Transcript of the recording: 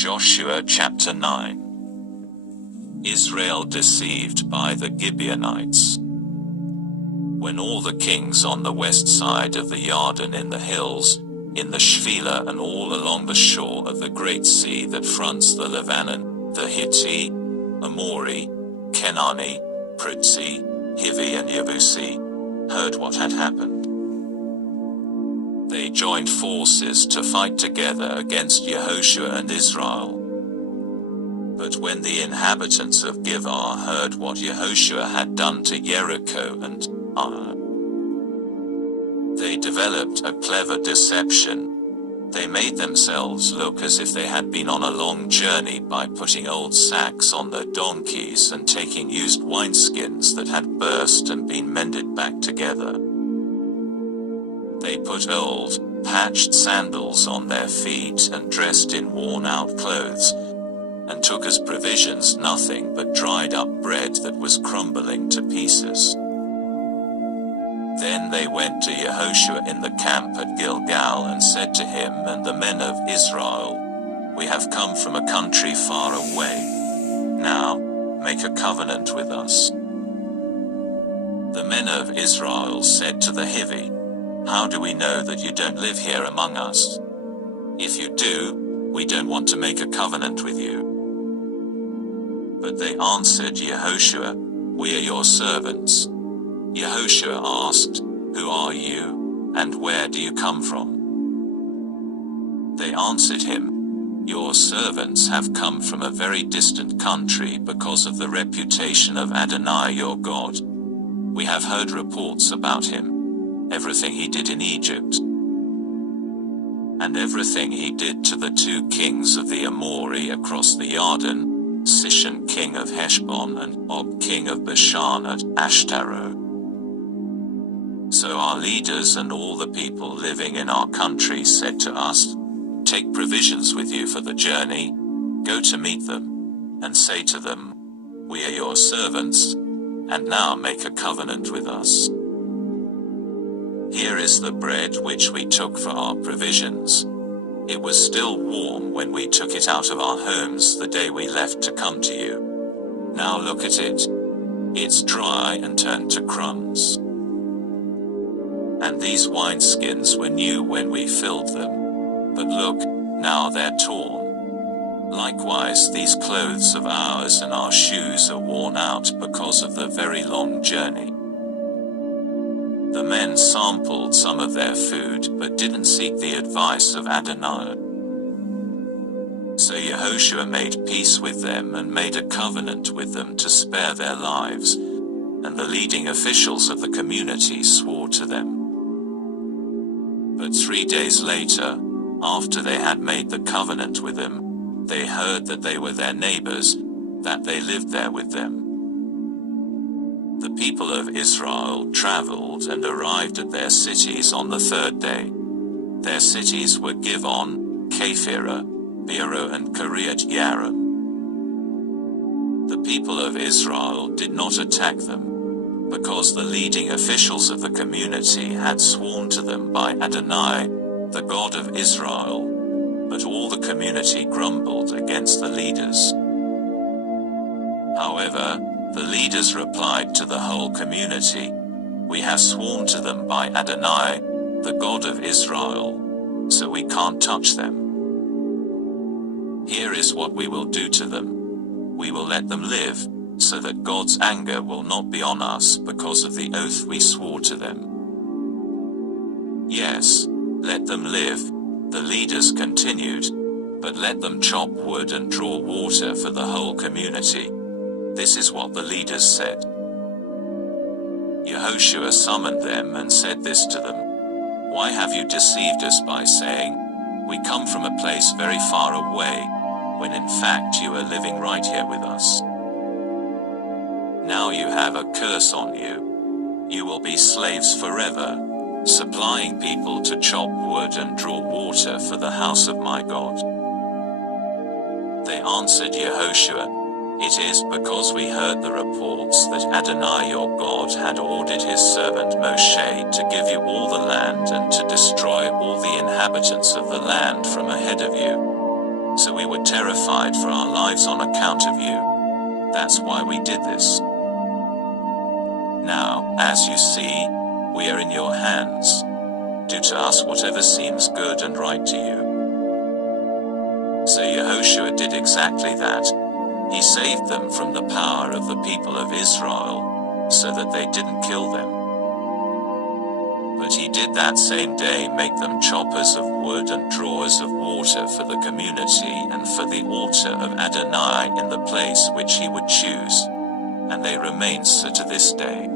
Joshua chapter 9. Israel deceived by the Gibeonites. When all the kings on the west side of the Jordan in the hills, in the Shephelah and all along the shore of the great sea that fronts the Lebanon, the Hittite, Amori, Kenani, Prizzi, Hivi and Yebusi, heard what had happened, they joined forces to fight together against Yeshua and Israel. But when the inhabitants of Gibeah heard what Yeshua had done to Jericho and Ai, they developed a clever deception. They made themselves look as if they had been on a long journey by putting old sacks on their donkeys and taking used wineskins that had burst and been mended back together. They put old, patched sandals on their feet and dressed in worn-out clothes, and took as provisions nothing but dried-up bread that was crumbling to pieces. Then they went to Yeshua in the camp at Gilgal and said to him and the men of Israel, "We have come from a country far away. Now, make a covenant with us." The men of Israel said to the Hivi, "How do we know that you don't live here among us? If you do, we don't want to make a covenant with you." But they answered Yeshua, "We are your servants." Yeshua asked, "Who are you, and where do you come from?" They answered him, "Your servants have come from a very distant country because of the reputation of Adonai your God. We have heard reports about him, everything he did in Egypt, and everything he did to the two kings of the Amori across the Jordan, Sihon king of Heshbon and Og king of Bashan at Ashtaroth. So our leaders and all the people living in our country said to us, 'Take provisions with you for the journey, go to meet them, and say to them, "We are your servants, and now make a covenant with us. Here is the bread which we took for our provisions. It was still warm when we took it out of our homes the day we left to come to you. Now look at it. It's dry and turned to crumbs. And these wineskins were new when we filled them. But look, now they're torn. Likewise, these clothes of ours and our shoes are worn out because of the very long journey." The men sampled some of their food but didn't seek the advice of Adonai. So Yeshua made peace with them and made a covenant with them to spare their lives, and the leading officials of the community swore to them. But 3 days later, after they had made the covenant with him, they heard that they were their neighbors, that they lived there with them. The people of Israel traveled and arrived at their cities on the 3rd day. Their cities were Givon, Kephirah, Beero and Kiriath Yearim. The people of Israel did not attack them, because the leading officials of the community had sworn to them by Adonai, the God of Israel, but all the community grumbled against the leaders. However, the leaders replied to the whole community, "We have sworn to them by Adonai, the God of Israel, so we can't touch them. Here is what we will do to them. We will let them live, so that God's anger will not be on us because of the oath we swore to them. Yes, let them live," the leaders continued, "but let them chop wood and draw water for the whole community." This is what the leaders said. Yeshua summoned them and said this to them, "Why have you deceived us by saying, 'We come from a place very far away,' when in fact you are living right here with us? Now you have a curse on you. You will be slaves forever, supplying people to chop wood and draw water for the house of my God." They answered Yeshua, "It is because we heard the reports that Adonai your God had ordered his servant Moshe to give you all the land and to destroy all the inhabitants of the land from ahead of you. So we were terrified for our lives on account of you. That's why we did this. Now, as you see, we are in your hands. Do to us whatever seems good and right to you. So Yehoshua did exactly that. He saved them from the power of the people of Israel, so that they didn't kill them. But he did that same day make them choppers of wood and drawers of water for the community and for the altar of Adonai in the place which he would choose. And they remain so to this day.